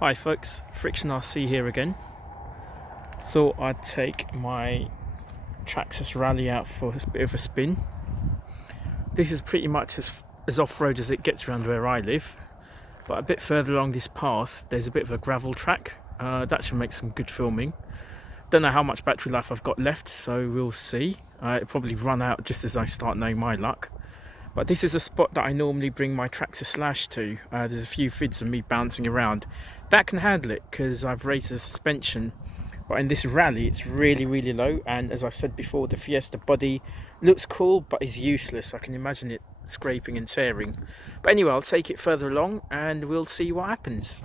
Hi folks, Friction RC here again. Thought I'd take my Traxxas Rally out for a bit of a spin. This is pretty much as off-road as it gets around where I live, but a bit further along this path there's a bit of a gravel track. That should make some good filming. Don't know how much battery life I've got left, so we'll see. It'll probably run out just as I start knowing my luck. But this is a spot that I normally bring my Traxxas Slash to. There's a few vids of me bouncing around. That can handle it because I've raised the suspension. But in this rally, it's really low. And as I've said before, the Fiesta body looks cool, but is useless. I can imagine it scraping and tearing. But anyway, I'll take it further along and we'll see what happens.